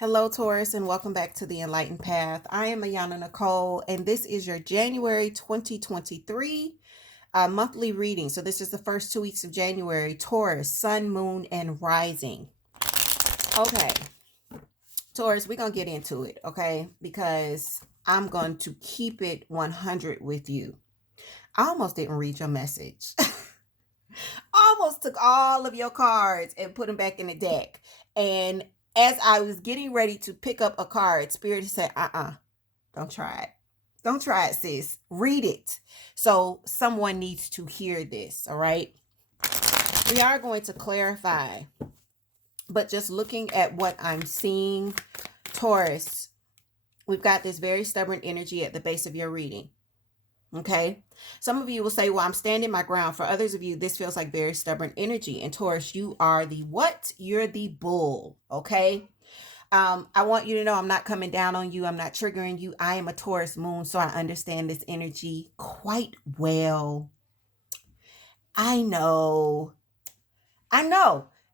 Hello, Taurus, and welcome back to the Enlightened Path. I am Ayana Nicole, and this is your January 2023 monthly reading. So, this is the first 2 weeks of January, Taurus, Sun, Moon, and Rising. Okay, Taurus, we're going to get into it, okay? Because I'm going to keep it 100 with you. I almost didn't read your message. Almost took all of your cards and put them back in the deck. And as I was getting ready to pick up a card, Spirit said, don't try it. Don't try it, sis. Read it. So someone needs to hear this, all right? We are going to clarify, but just looking at what I'm seeing, Taurus, we've got this very stubborn energy at the base of your reading. Okay. Some of you will say, well, I'm standing my ground. For others of you, this feels like very stubborn energy. And Taurus, you are the what? You're the bull. Okay. I want you to know I'm not coming down on you. I'm not triggering you. I am a Taurus moon, so I understand this energy quite well. I know.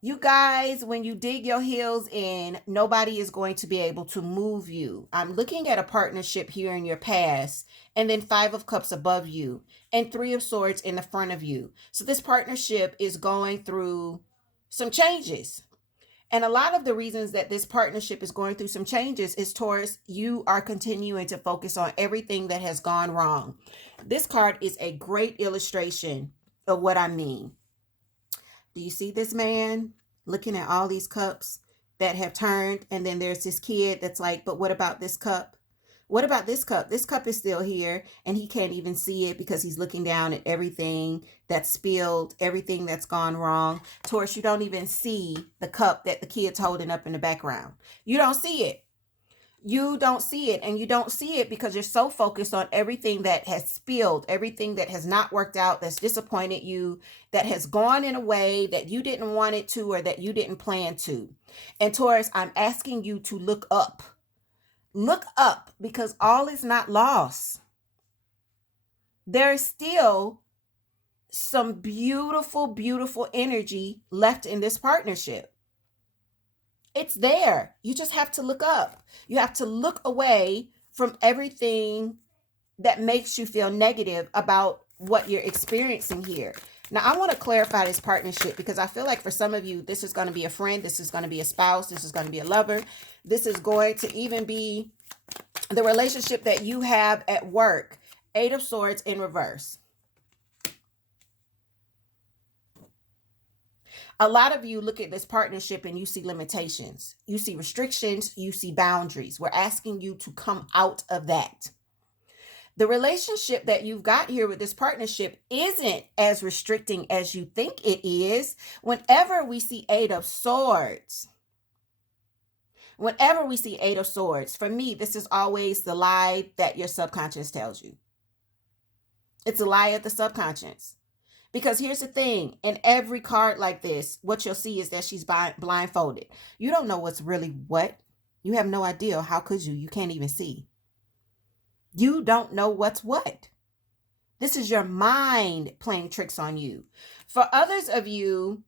You guys, when you dig your heels in, nobody is going to be able to move you. I'm looking at a partnership here in your past, and then 5 of Cups above you, and 3 of Swords in the front of you. So this partnership is going through some changes. And a lot of the reasons that this partnership is going through some changes is, Taurus, you are continuing to focus on everything that has gone wrong. This card is a great illustration of what I mean. Do you see this man looking at all these cups that have turned? And then there's this kid that's like, but what about this cup? What about this cup? This cup is still here and he can't even see it because he's looking down at everything that's spilled, everything that's gone wrong. Taurus, you don't even see the cup that the kid's holding up in the background. You don't see it. You don't see it, and you don't see it because you're so focused on everything that has spilled, everything that has not worked out, that's disappointed you, that has gone in a way that you didn't want it to or that you didn't plan to. And Taurus, I'm asking you to look up. Look up, because all is not lost. There is still some beautiful, beautiful energy left in this partnership. It's there. You just have to look up. You have to look away from everything that makes you feel negative about what you're experiencing here. Now, I want to clarify this partnership because I feel like for some of you, this is going to be a friend. This is going to be a spouse. This is going to be a lover. This is going to even be the relationship that you have at work. 8 of Swords in reverse. A lot of you look at this partnership and you see limitations. You see restrictions. You see boundaries. We're asking you to come out of that. The relationship that you've got here with this partnership isn't as restricting as you think it is. Whenever we see 8 of Swords, for me, this is always the lie that your subconscious tells you. It's a lie of the subconscious. Because here's the thing, in every card like this, what you'll see is that she's blindfolded. You don't know what's really what. You have no idea. How could you? You can't even see. You don't know what's what. This is your mind playing tricks on you. For others of you,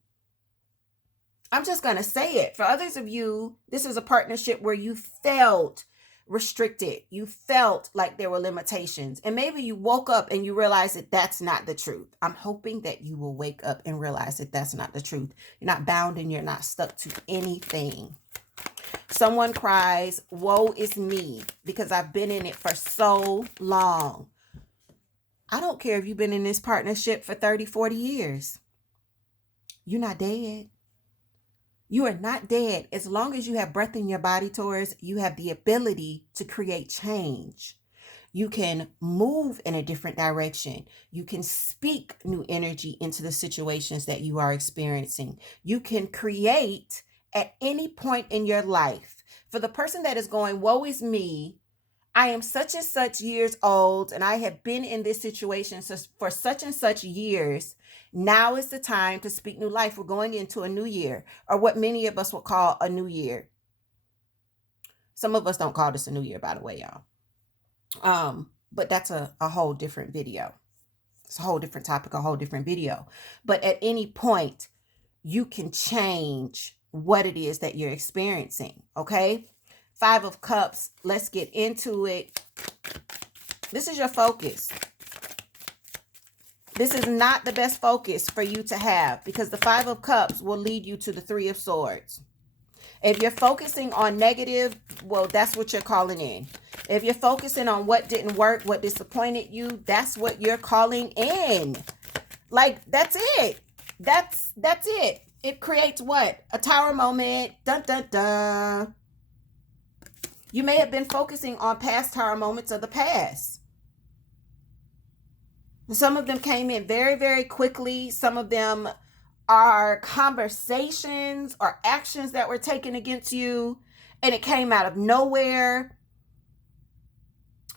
I'm just going to say it. For others of you, this is a partnership where you felt restricted. You felt like there were limitations. And maybe you woke up and you realized that that's not the truth. I'm hoping that you will wake up and realize that that's not the truth. You're not bound and you're not stuck to anything. Someone cries, woe is me, because I've been in it for so long. I don't care if you've been in this partnership for 30, 40 years. You're not dead. You are not dead. As long as you have breath in your body, Taurus, you have the ability to create change. You can move in a different direction. You can speak new energy into the situations that you are experiencing. You can create at any point in your life. For the person that is going, woe is me, I am such and such years old, and I have been in this situation for such and such years. Now is the time to speak new life. We're going into a new year, or what many of us would call a new year. Some of us don't call this a new year, by the way, y'all. But that's a whole different video. It's a whole different topic, a whole different video. But at any point, you can change what it is that you're experiencing, okay? Five of Cups. Let's get into it. This is your focus. This is not the best focus for you to have, because the Five of Cups will lead you to the Three of Swords. If you're focusing on negative, well, that's what you're calling in. If you're focusing on what didn't work, what disappointed you, that's what you're calling in. Like, that's it. That's it. It creates what? A tower moment. Dun, dun, dun. You may have been focusing on past tower moments of the past. Some of them came in very, very quickly. Some of them are conversations or actions that were taken against you, and it came out of nowhere.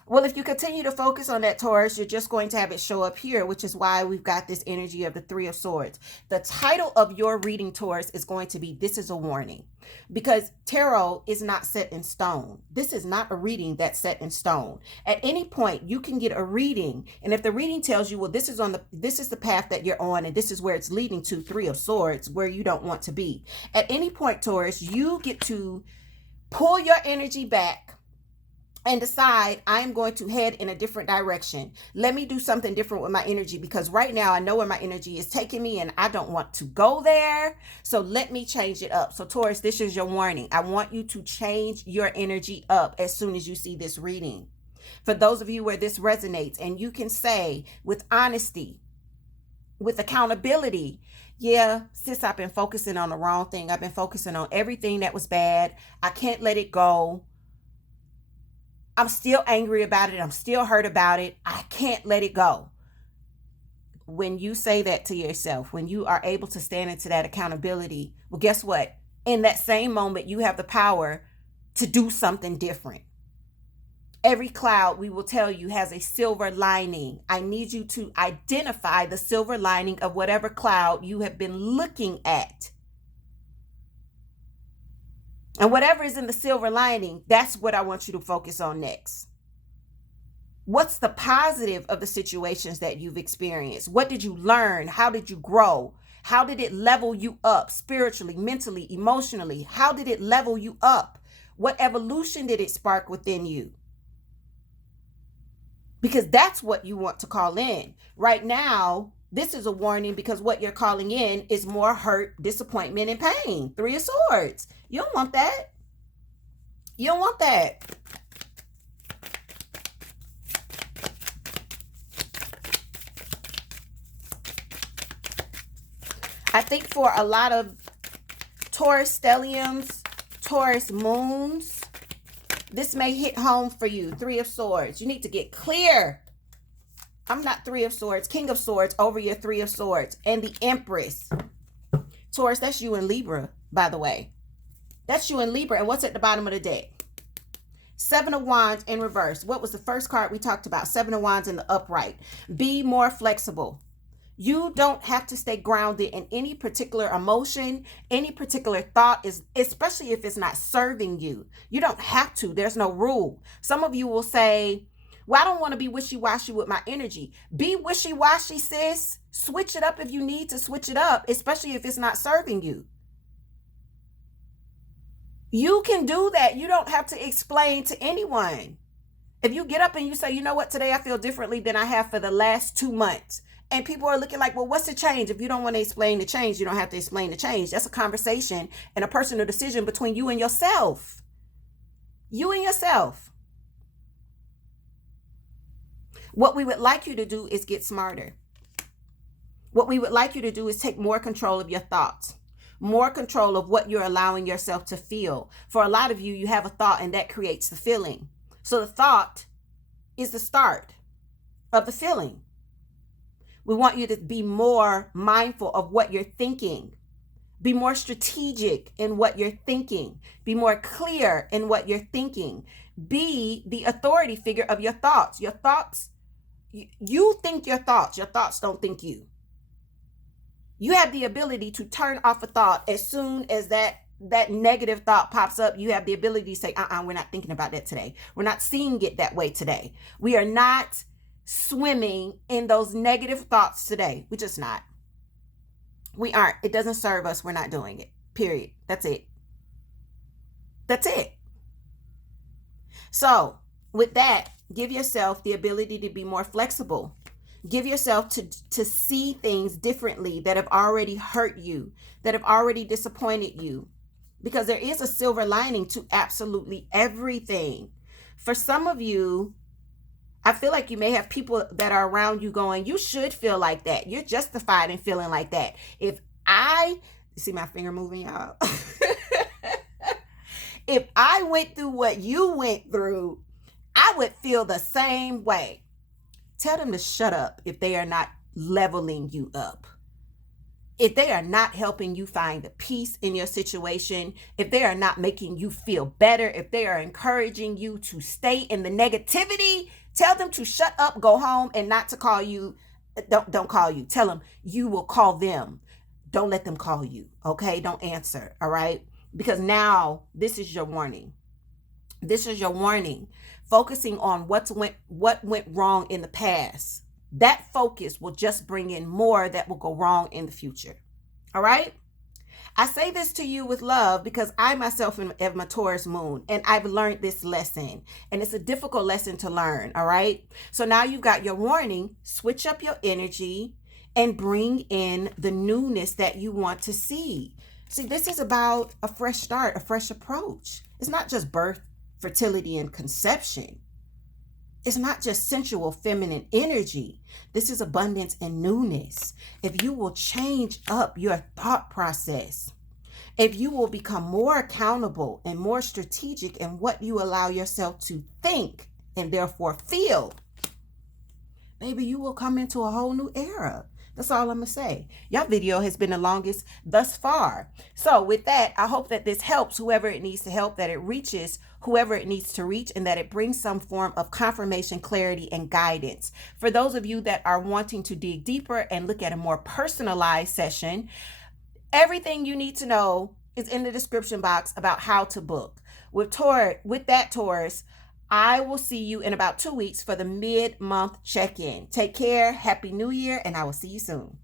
Well, if you continue to focus on that, Taurus, you're just going to have it show up here, which is why we've got this energy of the Three of Swords. The title of your reading, Taurus, is going to be This is a Warning, because tarot is not set in stone. This is not a reading that's set in stone. At any point, you can get a reading, and if the reading tells you, well, this is the path that you're on, and this is where it's leading to, Three of Swords, where you don't want to be. At any point, Taurus, you get to pull your energy back and decide, I am going to head in a different direction. Let me do something different with my energy, because right now I know where my energy is taking me and I don't want to go there. So let me change it up. So Taurus, this is your warning. I want you to change your energy up as soon as you see this reading. For those of you where this resonates, and you can say with honesty, with accountability, yeah, sis, I've been focusing on the wrong thing. I've been focusing on everything that was bad. I can't let it go. I'm still angry about it. I'm still hurt about it. I can't let it go. When you say that to yourself, when you are able to stand into that accountability, well, guess what? In that same moment, you have the power to do something different. Every cloud, we will tell you, has a silver lining. I need you to identify the silver lining of whatever cloud you have been looking at. And whatever is in the silver lining, that's what I want you to focus on next. What's the positive of the situations that you've experienced? What did you learn? How did you grow? How did it level you up spiritually, mentally, emotionally? How did it level you up? What evolution did it spark within you? Because that's what you want to call in. Right now, this is a warning, because what you're calling in is more hurt, disappointment, and pain. Three of Swords. You don't want that. You don't want that. I think for a lot of Taurus stelliums, Taurus moons, this may hit home for you. Three of Swords. You need to get clear. I'm not Three of Swords, King of Swords over your Three of Swords. And the Empress. Taurus, that's you in Libra, by the way. That's you in Libra. And what's at the bottom of the deck? Seven of Wands in reverse. What was the first card we talked about? Seven of Wands in the upright. Be more flexible. You don't have to stay grounded in any particular emotion, any particular thought, especially if it's not serving you. You don't have to. There's no rule. Some of you will say, well, I don't want to be wishy-washy with my energy. Be wishy-washy, sis. Switch it up if you need to switch it up, especially if it's not serving you. You can do that. You don't have to explain to anyone. If you get up and you say, you know what, today I feel differently than I have for the last 2 months. And people are looking like, well, what's the change? If you don't want to explain the change, you don't have to explain the change. That's a conversation and a personal decision between you and yourself. You and yourself. What we would like you to do is get smarter. What we would like you to do is take more control of your thoughts, more control of what you're allowing yourself to feel. For a lot of you, you have a thought and that creates the feeling. So the thought is the start of the feeling. We want you to be more mindful of what you're thinking. Be more strategic in what you're thinking. Be more clear in what you're thinking. Be the authority figure of your thoughts. Your thoughts, you think your thoughts. Your thoughts don't think you. You have the ability to turn off a thought as soon as that negative thought pops up. You have the ability to say, we're not thinking about that today. We're not seeing it that way today. We are not swimming in those negative thoughts today. We're just not. We aren't. It doesn't serve us. We're not doing it. Period. That's it. That's it. So with that, give yourself the ability to be more flexible. Give yourself to see things differently that have already hurt you, that have already disappointed you. Because there is a silver lining to absolutely everything. For some of you, I feel like you may have people that are around you going, you should feel like that. You're justified in feeling like that. If I, see my finger moving, y'all? If I went through what you went through, I would feel the same way. Tell them to shut up if they are not leveling you up. If they are not helping you find the peace in your situation, if they are not making you feel better, if they are encouraging you to stay in the negativity, tell them to shut up, go home, and not to call you. Don't call you. Tell them you will call them. Don't let them call you, okay? Don't answer, all right? Because now this is your warning. This is your warning. Focusing on what went wrong in the past. That focus will just bring in more that will go wrong in the future. All right? I say this to you with love because I myself am a Taurus moon, and I've learned this lesson, and it's a difficult lesson to learn. All right? So now you've got your warning. Switch up your energy and bring in the newness that you want to see. See, this is about a fresh start, a fresh approach. It's not just birth, fertility, and conception. It's not just sensual feminine energy. This is abundance and newness. If you will change up your thought process, if you will become more accountable and more strategic in what you allow yourself to think and therefore feel, maybe you will come into a whole new era. That's all I'm going to say. Your video has been the longest thus far. So with that, I hope that this helps whoever it needs to help, that it reaches whoever it needs to reach, and that it brings some form of confirmation, clarity, and guidance. For those of you that are wanting to dig deeper and look at a more personalized session, everything you need to know is in the description box about how to book. With that, Taurus, I will see you in about 2 weeks for the mid-month check-in. Take care. Happy New Year, and I will see you soon.